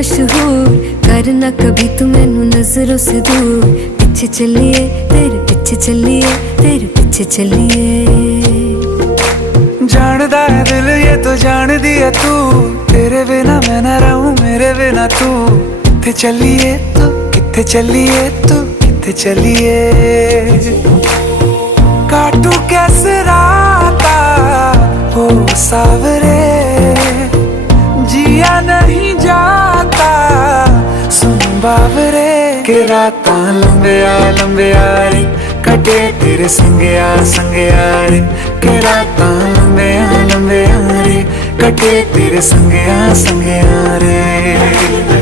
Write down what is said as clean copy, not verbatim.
मशहूर, करना कभी तू मैनू नजरों से दूर। पीछे चलिए तेरे पीछे चलिए, तेरे पीछे चलिए। जानदा है दिल ये तो जान दिया तू, तेरे बिना मैं ना रहूं मेरे बिना तू। किथे चलिए तू, किथे चलिए तू, किथे चलिए। काटू कैसे राता हो सावरे, जिया नहीं जाता सुन बावरे। के राता लंबिया लंबिया रे, कटे तेरे संगया संगया रे। के राता लंबिया लंबिया रे, कटे तेरे संगया संगया रे।